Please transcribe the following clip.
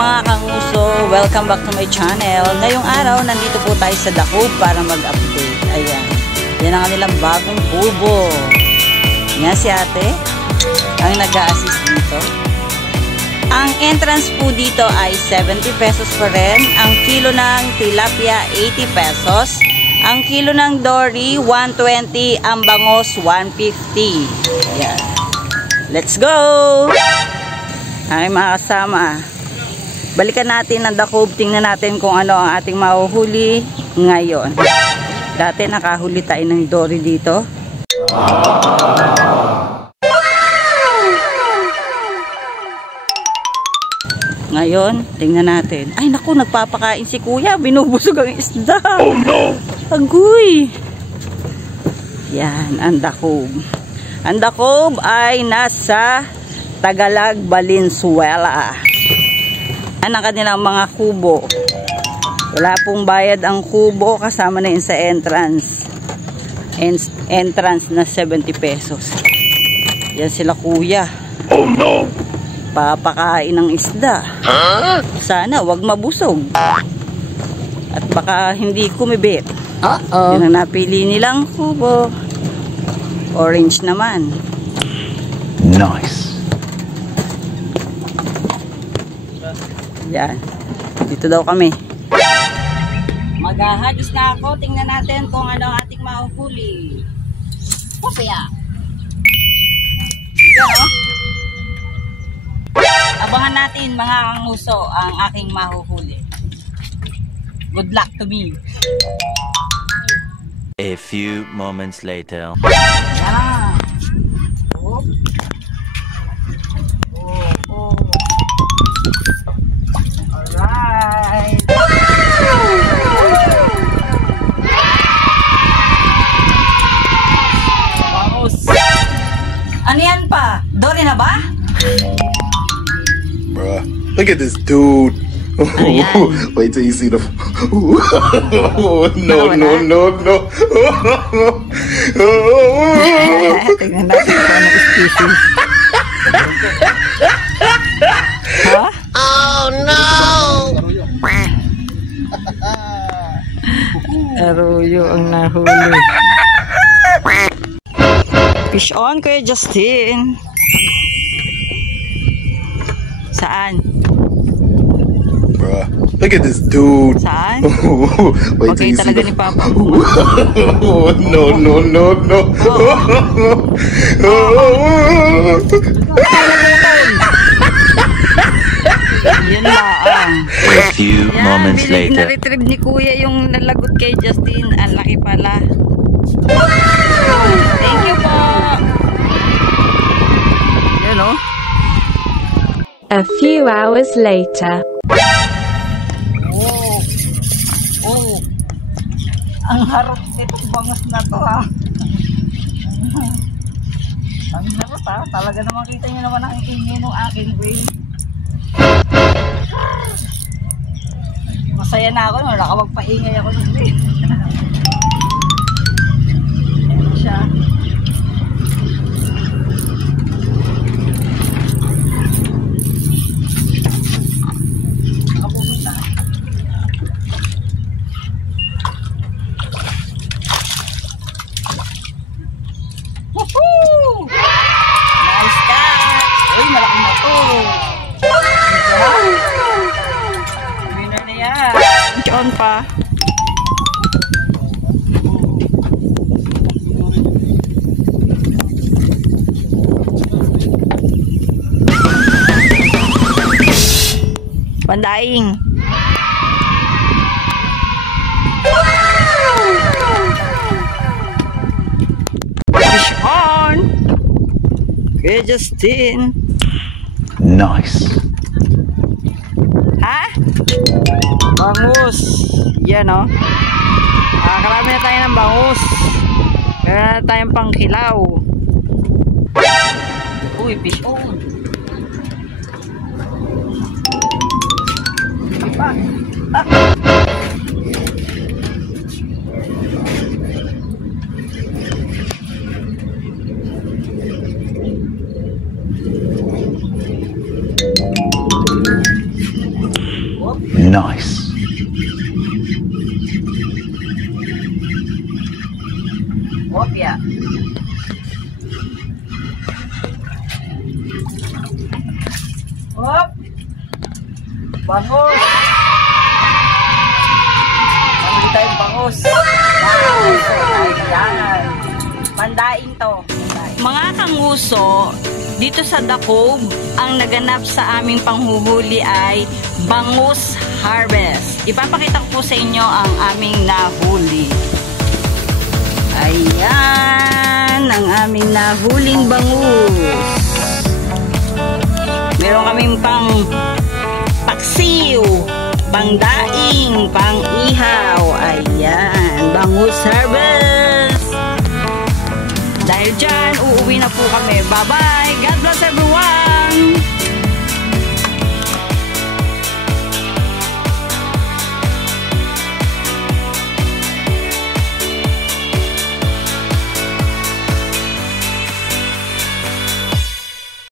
mga kanguso, welcome back to my channel. Ngayong araw, nandito po tayo sa Dakob para mag-update. Ayan, yan ang kanilang bagong kubo. Yan si ate, ang nag-a-assist dito. Ang entrance po dito ay 70 pesos pa rin. Ang kilo ng tilapia, 80 pesos. Ang kilo ng dory, 120. Ang bangos, 150. Ayan. Let's go! Ay mga kasama, balikan natin ang Dakob, tingnan natin kung ano ang ating mahuhuli ngayon. Dati nakahuli tayo ng dory dito. Ngayon, tingnan natin. Ay naku, nagpapakain si kuya, binubusog ang isda. Oh no! Agoy! Yan, ang Dakob. Ang Dakob ay nasa Tagalog, Valenzuela. Ang kanilang mga kubo. Wala pong bayad ang kubo, kasama na yun sa entrance. Entrance na 70 pesos. Yan sila kuya. Oh no! Papakain ng isda. Huh? Sana wag mabusog. At baka hindi kumibit. Yan ang napili nilang kubo. Orange naman. Nice. Yan. Dito daw kami. Maghahagis na ako. Tingnan natin kung ano ang ating mahuhuli. Kopya. Yan o. Abangan natin mga kanguso ang aking mahuhuli. Good luck to me. A few moments later. Yan. Oh. Oh. Alright. Vamos. Ano yan pa? Dory na ba? Bruh, look at this dude. Wait till you see the. No. Tingnan natin kung ano species. Ha? Oh no! Arroyo ang nahuli. Fish on, Kuya Justin. Saan? Bruh, look at this dude. Saan? Wait till Okay, you see talaga the. ni Papa. No. Yan lang. A few moments later. Na-retrieve ni Kuya yung nalagot kay Justin. Ang laki pala. Thank you po. Yan o. A few hours later. Oh. Ang harap itong bangas na to ha. Ang harap ha. Talaga naman kita nyo naman ang ingin ng aking way. Masaya na ako. Wala ka magpaingay ako nun eh. Ayan siya. Woohoo! Nice catch! Uy, malaki na to. Winner na yan. On pa. Pandaing. Fish on. Kuya Justin. Nice. Ha? Bangus. Yan o. Karami na tayo ng bangus. Meron na tayong pangkilaw. Uy, fish on. Pa. Opya. Hop! Bangus! Mahuli tayong bangus. Ayan. Pandaing to. Mga kanguso, dito sa Dacob, ang naganap sa aming panghuhuli ay bangus harvest. Ipapakita ko po sa inyo ang aming nahuli. Ayan, ang aming nahuling bangus. Meron kaming pang paksiw, pang daing, pang ihaw. Ayan, bangus harvest. Dahil dyan, uuwi na po kami. Bye-bye! God bless everyone!